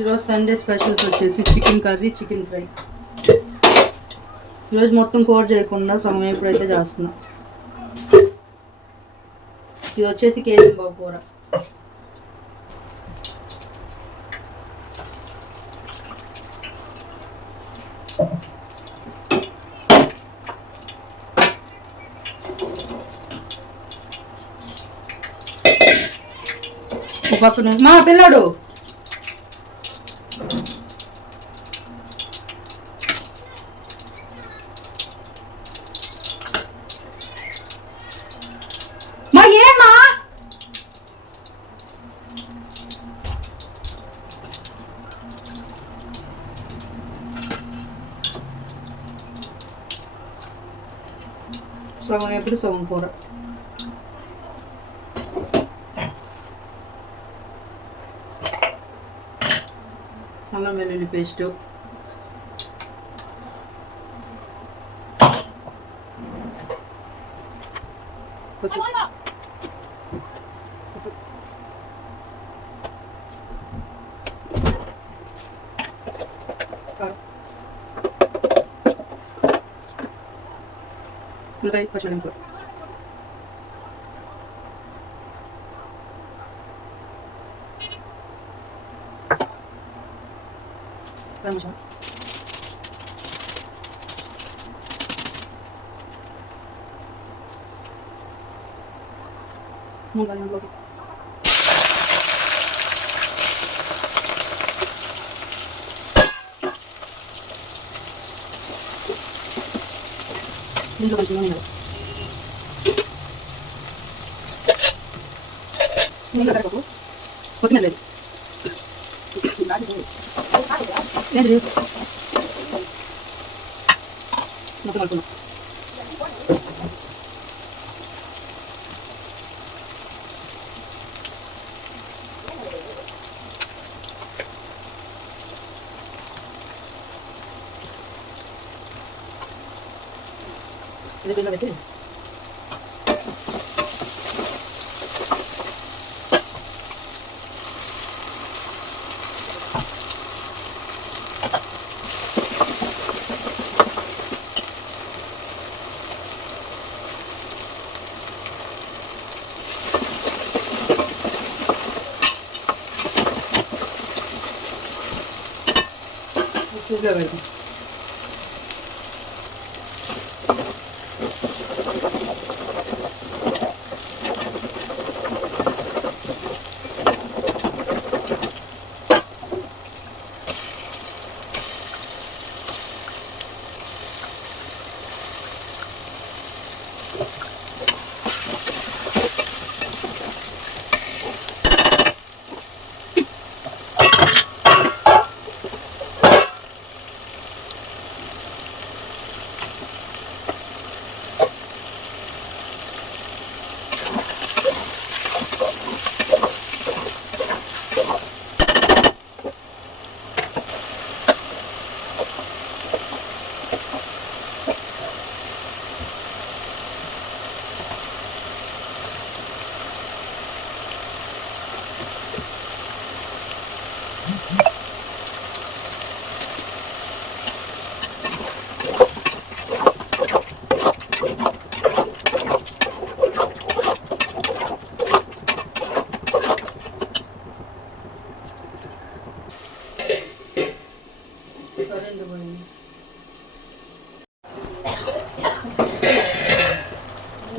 ఈరోజు Sunday specials వచ్చేసి chicken curry, chicken fry. ఈరోజు మొత్తం కూర చేయకుండా సగం ఎప్పుడైతే చేస్తున్నా. ఇది వచ్చేసి కేజీ బాబు కూర. పక్కన మా పిల్లాడు మా ఏమా సగం ఎప్పుడు సగం కూర. అల్లం వెల్లుల్లి పేస్టు, ఉల్లిపాయ పచ్చిమిరపకాయ, నిమిషం మూడు దీంట్లో కొంచెం నూనె నీళ్ళు కట్టకు కొత్తిమీర లేదు లేదు మొత్తం కలుపుకున్నాం. ఇది పిల్ల పెట్టి చూసా పెడతాం.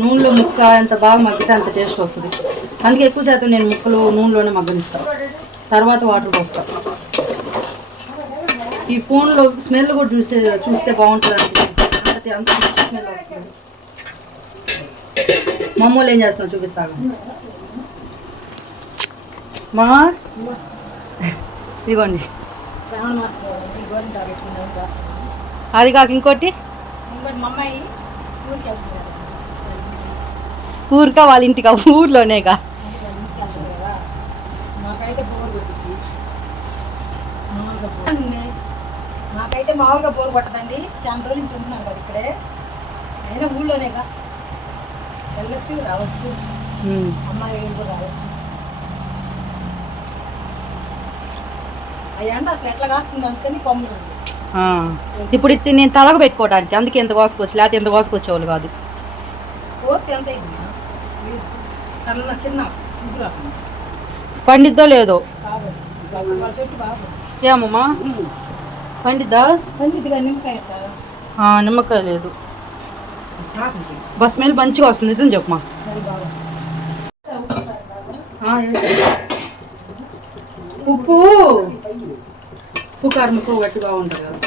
నూనెలో ముక్క ఎంత బాగా మగ్గితే అంత టేస్ట్ వస్తుంది. అందుకే ఎక్కువ శాతం నేను ముక్కలు నూనెలోనే మగ్గనిస్తాను, తర్వాత వాటర్ పోస్తాను. ఈ ఫోన్లో స్మెల్ కూడా చూస్తే బాగుంటుంది అంటే అంత స్మెల్ వస్తుంది. మా అమ్మోళ్ళు ఏం చేస్తున్నావు చూపిస్తాను. మా ఇదిగోండి, అది కాక ఇంకోటి ఊరికా వాళ్ళ ఇంటికా ఊర్లోనేగా. నాకైతే మామూలుగా బోర్ కొట్టదండి. చాలా రోజుల నుంచి ఉంటున్నాను కదా ఇక్కడే, అయినా ఊళ్ళోనేగా వెళ్ళొచ్చు రావచ్చు, అమ్మాయి రావచ్చు. ఆ ఎండ అసలు ఎట్లా కాస్తుంది అందుకని కొమ్మలు ఆ. ఇప్పుడు ఇది నేను తలకు పెట్టుకోవడానికి అందుకే ఎంత కోసుకొచ్చి లేకపోతే ఎంత కోసుకొచ్చేవాళ్ళు కాదు. పూర్తి ఎంత అయింది సన్న చిన్న ముగ్గురు పండిద్దో లేదో వాళ్ళ చెట్టు బాబు ఏమమ్మా పండిద్దా? పండిద్దిగా నిమ్మకాయ సార్ నిమ్మకాయ లేదు. బస్ స్మెల్ మంచిగా వస్తుంది నిజం చెప్పమా. ఉప్పు ఉప్పు కారం ఉప్పు గట్టిగా ఉంటుంది కదా.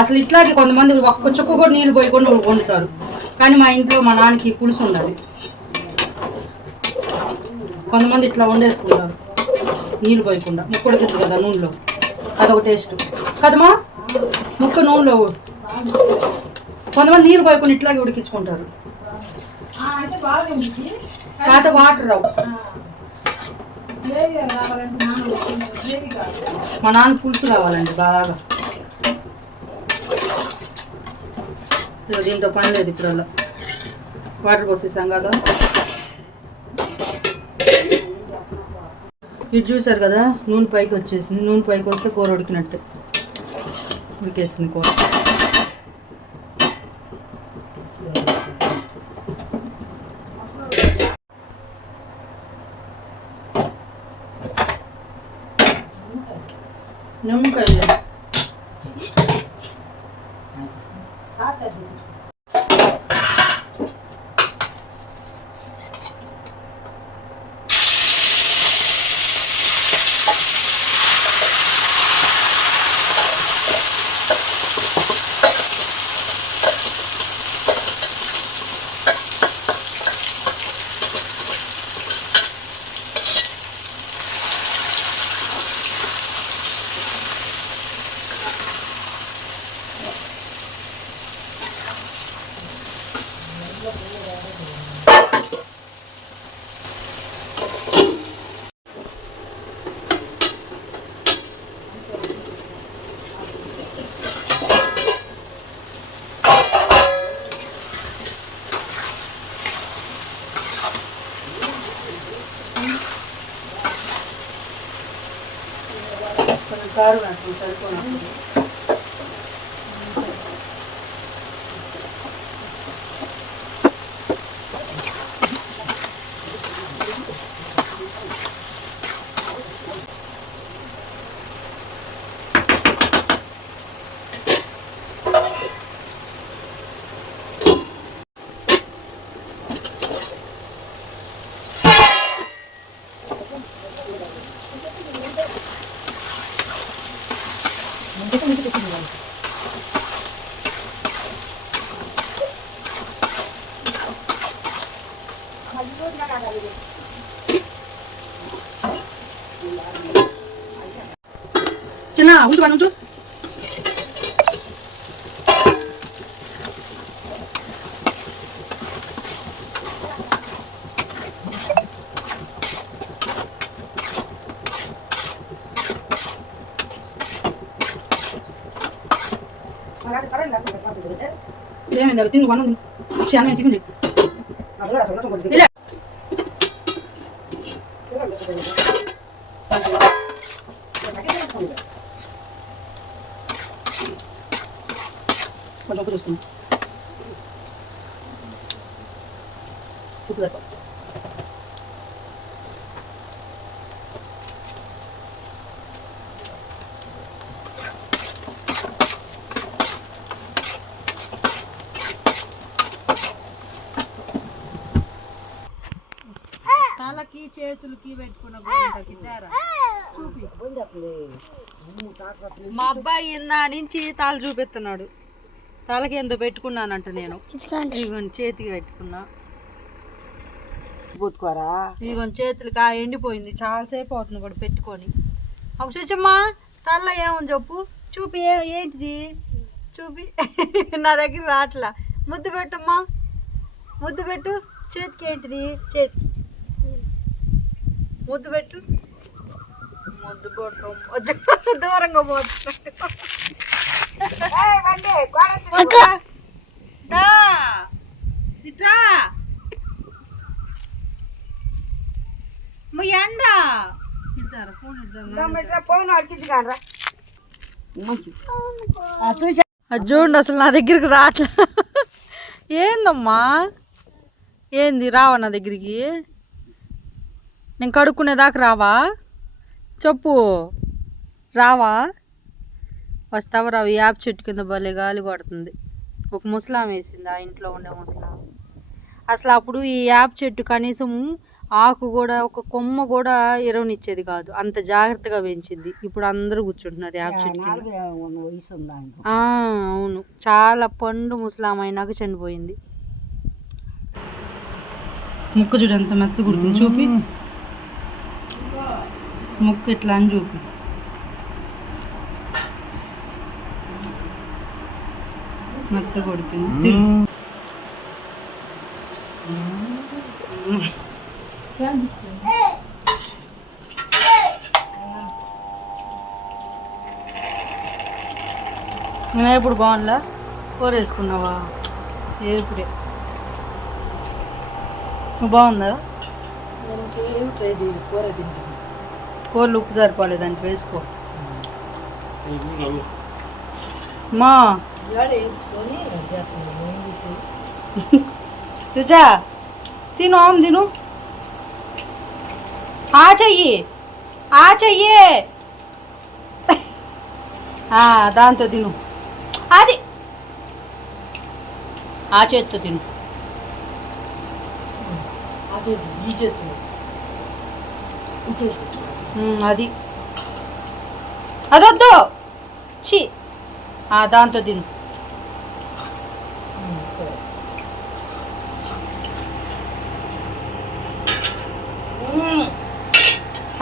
అసలు ఇట్లాగే కొంతమంది ఒక్క చుక్క కూడా నీళ్ళు పోయకుండా వండుతారు, కానీ మా ఇంట్లో మా నాన్నకి పులుసు ఉండాలి. కొంతమంది ఇట్లా వండేసుకుంటారు నీళ్ళు పోయకుండా, ముక్క ఉడుకుతుంది కదా నూనెలో, అదొక టేస్ట్ కదమ్మా. ముక్క నూనెలో కొంతమంది నీళ్ళు పోయకుండా ఇట్లాగే ఉడికించుకుంటారు. కాకపోతే వాటర్ రావు. మా నాన్న పులుసు కావాలండి బాగా. దీంట్లో పని లేదు ఇప్పుడల్లా. వాటర్ పోసేసాం కదా. ఇది చూసారు కదా నూనె పైకి వచ్చేసింది. నూనె పైకి వస్తే కూర ఉడికినట్టే ఉడికేసింది కూర. నిమ్మకాయ కారు వేస్తాం సరిపోయినప్పుడు. చిన్న ఉంచు పని ఉంచు. ఏమైంది అవి తిండి పని చాలా టిఫిన్ కొంచెం ఉప్పు చూసుకున్నాం. ఉప్పు తక్కువ. తలకి చేతులకి పెట్టుకున్న చూపి. మా అబ్బాయి ఇందా నుంచి తల చూపిస్తున్నాడు. తలకి ఎంతో పెట్టుకున్నానంట నేను. ఇదిగోండి చేతికి పెట్టుకున్నా. ఇదిగోండి చేతులకి ఎండిపోయింది. చాలాసేపు అవుతుంది కూడా పెట్టుకొని. అప్పుడు చూచమ్మా తల్ల ఏముంది చెప్పు. చూపి ఏంటిది చూపి. నా దగ్గర రాట్లా. ముద్దు పెట్టమ్మా, ముద్దు పెట్టు. చేతికి ఏంటిది, చేతికి ముద్దు పెట్టు. ముద్దు పెట్టు. దూరంగా పోతుంది. ఇట్రా ఎండ ఫోన్ అది చూడండి అసలు నా దగ్గరికి రావట్లే. ఏందమ్మా ఏంది రావా నా దగ్గరికి? నేను కడుక్కునేదాకా రావా? చెప్పు రావా? వస్తావా రావు? ఈ యాప్ చెట్టు కింద భలే గాలి కొడుతుంది. ఒక ముసలాం వేసింది ఆ ఇంట్లో ఉండే ముసలాం. అసలు అప్పుడు ఈ యాప్ చెట్టు కనీసం ఆకు కూడా ఒక కొమ్మ కూడా ఎరవనిచ్చేది కాదు, అంత జాగ్రత్తగా పెంచింది. ఇప్పుడు అందరూ కూర్చుంటున్నారు యాప్ చెట్టు కింద. అవును, చాలా పండు ముసలాం అయినాక చనిపోయింది. ముక్క చూడు ఎంత మెత్తగా ఉడికింది. చూపి ముక్క ఇట్లా అని చూపి. మెత్తగా ఉడికింది. నేను ఎప్పుడు బాగుందా? కూర వేసుకున్నావా? ఇప్పుడే నువ్వు బాగుందా? కూరలు ఉప్పు సరిపోలేదంటే వేసుకో మా రుచా. తిను ఆమె తిను. ఆ చెయ్యి దాంతో తిను. అది ఆ చేతితో తిను. అది అదొద్దు. చి దాంతో తిను.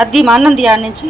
అది మా అన్నం ఆడ నుంచి